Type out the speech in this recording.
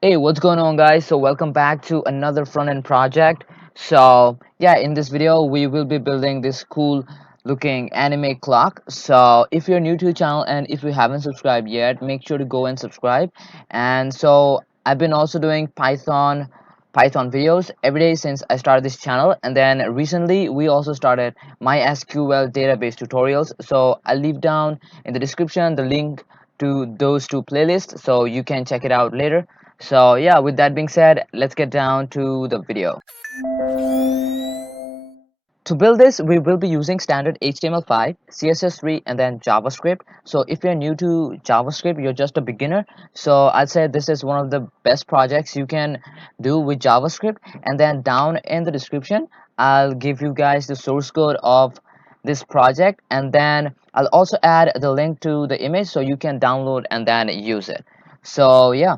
Hey, what's going on, guys? So, welcome back to another front end project. So, yeah, in this video, we will be building this cool looking anime clock. So, if you're new to the channel and if you haven't subscribed yet, make sure to go and subscribe. And so, I've been also doing Python videos every day since I started this channel. And then recently, we also started MySQL database tutorials. So, I'll leave down in the description the link to those two playlists so you can check it out later. So yeah, with that being said, let's get down to the video. To build this, we will be using standard HTML5, CSS3, and then JavaScript. So if you're new to JavaScript, you're just a beginner. So I'd say this is one of the best projects you can do with JavaScript. And then down in the description, I'll give you guys the source code of this project. And then I'll also add the link to the image so you can download and then use it. So yeah,